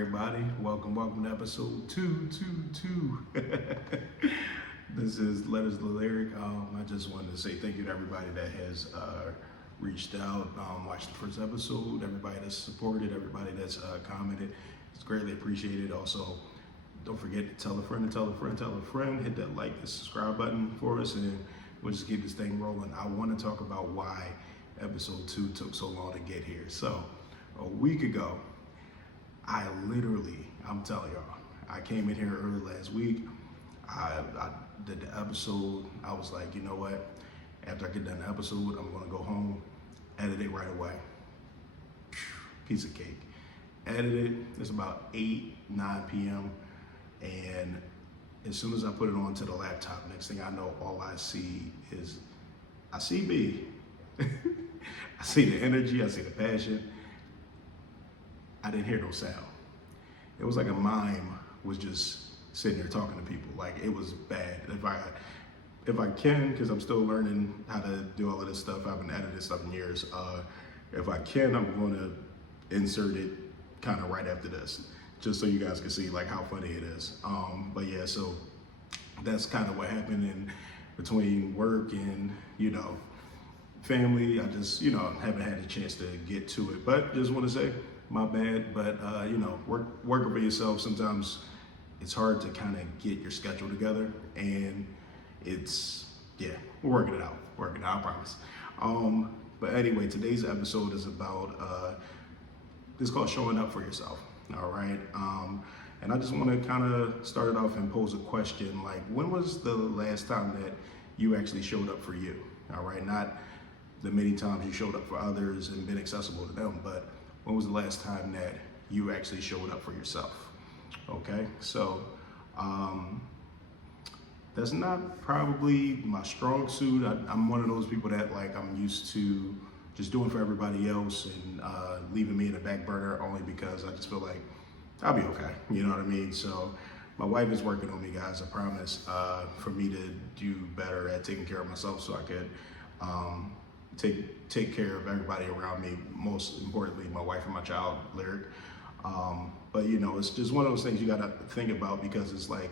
everybody. Welcome to episode 222. This is Letters to the Lyric. I just wanted to say thank you to everybody that has reached out, watched the first episode, everybody that's supported, everybody that's commented. It's greatly appreciated. Also, don't forget to tell a friend, tell a friend, hit that like and subscribe button for us, and we'll just keep this thing rolling. I want to talk about why episode 2 took so long to get here. So, a week ago, I'm telling y'all, I came in here early last week. I did the episode. I was like, you know what? After I get done the episode, I'm gonna go home, edit it right away. Piece of cake. Edit it. It's about 8, 9 p.m. And as soon as I put it onto the laptop, next thing I know, all I see is, I see me. I see the energy, I see the passion. I didn't hear no sound. It was like a mime was just sitting there talking to people. Like, it was bad. If I can, because I'm still learning how to do all of this stuff. I haven't edited stuff in years. If I can, I'm going to insert it kind of right after this, just so you guys can see like how funny it is. But yeah, so that's kind of what happened in between work and, family. I just, haven't had a chance to get to it. But just want to say, my bad. But, working for yourself, sometimes it's hard to kind of get your schedule together. And we're working it out, I promise. But anyway, today's episode is about, it's called Showing Up for Yourself. All right. And I just want to kind of start it off and pose a question, like, when was the last time that you actually showed up for you? All right. Not the many times you showed up for others and been accessible to them, but when was the last time that you actually showed up for yourself? Okay. So, that's not probably my strong suit. I'm one of those people that, like, I'm used to just doing for everybody else and leaving me in the back burner only because I just feel like I'll be okay. You know what I mean? So my wife is working on me, guys, I promise, for me to do better at taking care of myself so I could take care of everybody around me, most importantly, my wife and my child, Lyric. But, it's just one of those things you got to think about, because it's like,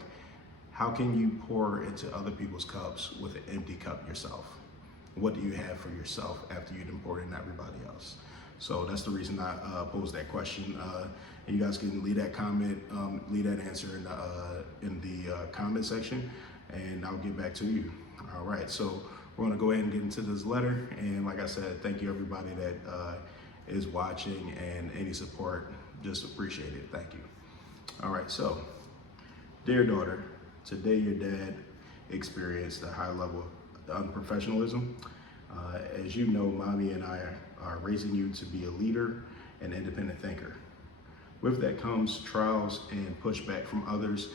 how can you pour into other people's cups with an empty cup yourself? What do you have for yourself after you've poured in everybody else? So that's the reason I posed that question. And you guys can leave that comment, leave that answer in the comment section, and I'll get back to you. All right, so we're gonna go ahead and get into this letter. And like I said, thank you everybody that is watching, and any support, just appreciate it. Thank you. All right, so dear daughter, today your dad experienced a high level of unprofessionalism. As you know, mommy and I are raising you to be a leader and independent thinker. With that comes trials and pushback from others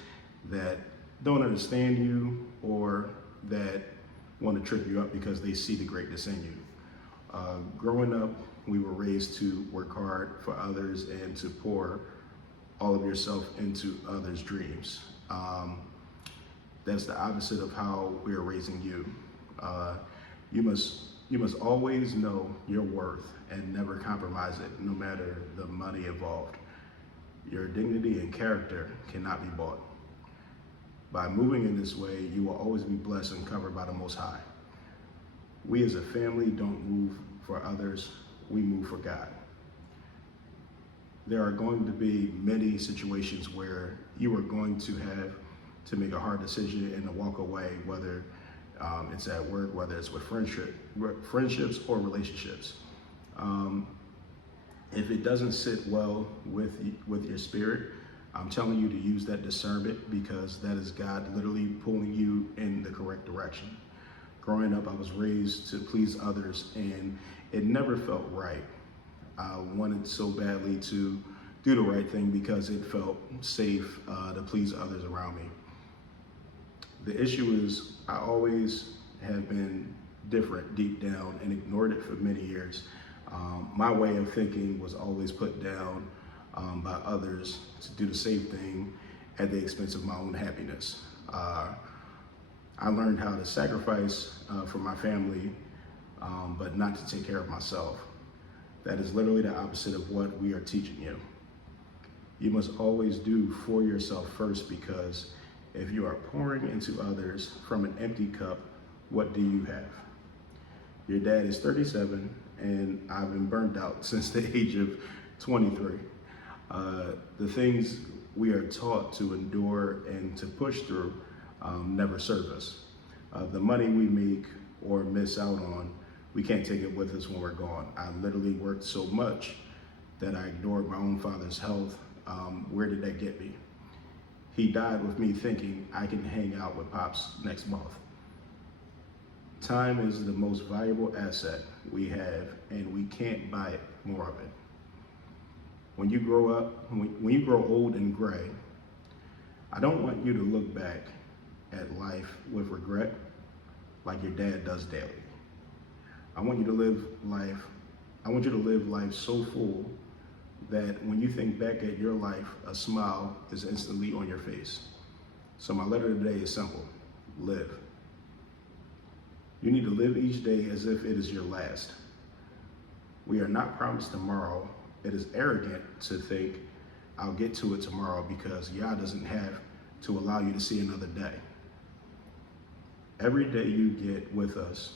that don't understand you or that want to trip you up because they see the greatness in you. Growing up, we were raised to work hard for others and to pour all of yourself into others' dreams. That's the opposite of how we are raising you. You must always know your worth and never compromise it, no matter the money involved. Your dignity and character cannot be bought. By moving in this way, you will always be blessed and covered by the Most High. We as a family don't move for others, we move for God. There are going to be many situations where you are going to have to make a hard decision and to walk away, whether it's at work, whether it's with friendships or relationships. If it doesn't sit well with your spirit, I'm telling you to use that discernment, because that is God literally pulling you in the correct direction. Growing up, I was raised to please others, and it never felt right. I wanted so badly to do the right thing because it felt safe to please others around me. The issue is I always have been different deep down and ignored it for many years. My way of thinking was always put down by others to do the same thing at the expense of my own happiness. I learned how to sacrifice for my family, but not to take care of myself. That is literally the opposite of what we are teaching you. You must always do for yourself first, because if you are pouring into others from an empty cup, what do you have? Your dad is 37, and I've been burnt out since the age of 23. The things we are taught to endure and to push through never serve us. The money we make or miss out on, we can't take it with us when we're gone. I literally worked so much that I ignored my own father's health. Where did that get me? He died with me thinking I can hang out with Pops next month. Time is the most valuable asset we have, and we can't buy more of it. When you grow up, when you grow old and gray, I don't want you to look back at life with regret like your dad does daily. I want you to live life so full that when you think back at your life, a smile is instantly on your face. So my letter today is simple: live. You need to live each day as if it is your last. We are not promised tomorrow. It is arrogant to think I'll get to it tomorrow, because Yah doesn't have to allow you to see another day. Every day you get with us,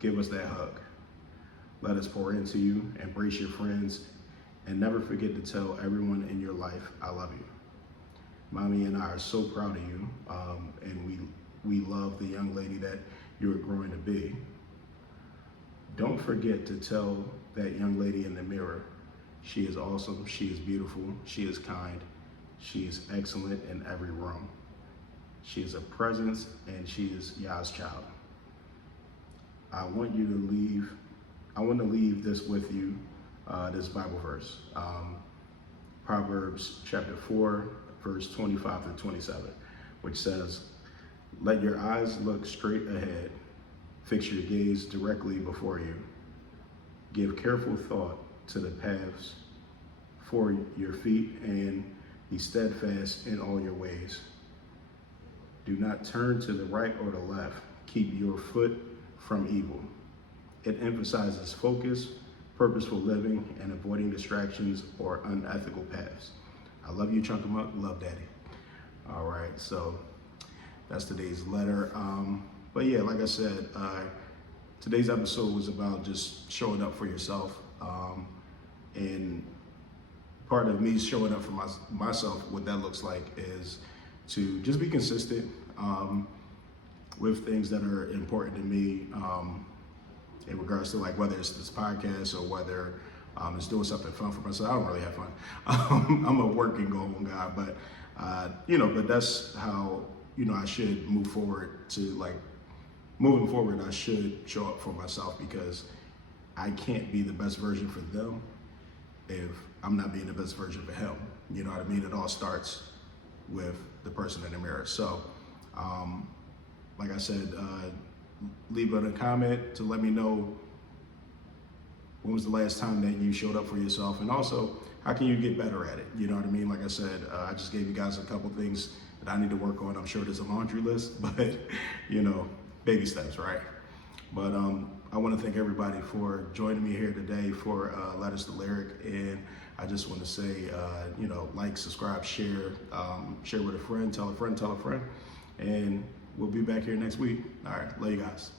give us that hug. Let us pour into you, embrace your friends, and never forget to tell everyone in your life, I love you. Mommy and I are so proud of you, and we love the young lady that you are growing to be. Don't forget to tell that young lady in the mirror, she is awesome, she is beautiful, she is kind, she is excellent in every room. She is a presence, and she is Yah's child. I want to leave this with you, this Bible verse. Proverbs chapter 4, verse 25 through 27, which says, let your eyes look straight ahead. Fix your gaze directly before you. Give careful thought to the paths for your feet, and be steadfast in all your ways. Do not turn to the right or the left. Keep your foot from evil. It emphasizes focus, purposeful living, and avoiding distractions or unethical paths. I love you, Chunkamuck. Love, Daddy. All right, so that's today's letter. But yeah, like I said, today's episode was about just showing up for yourself. And part of me showing up for myself, what that looks like is to just be consistent with things that are important to me, in regards to like whether it's this podcast or whether it's doing something fun for myself. I don't really have fun. I'm a working going guy, but but that's how I should move forward. Moving forward, I should show up for myself, because I can't be the best version for them if I'm not being the best version for him. You know what I mean? It all starts with the person in the mirror. So, like I said, leave a comment to let me know when was the last time that you showed up for yourself, and also how can you get better at it? You know what I mean? Like I said, I just gave you guys a couple things that I need to work on. I'm sure there's a laundry list, but baby steps, right? But I want to thank everybody for joining me here today for Letters to Lyric, and I just want to say, like, subscribe, share, share with a friend, tell a friend, and we'll be back here next week. All right, love you guys.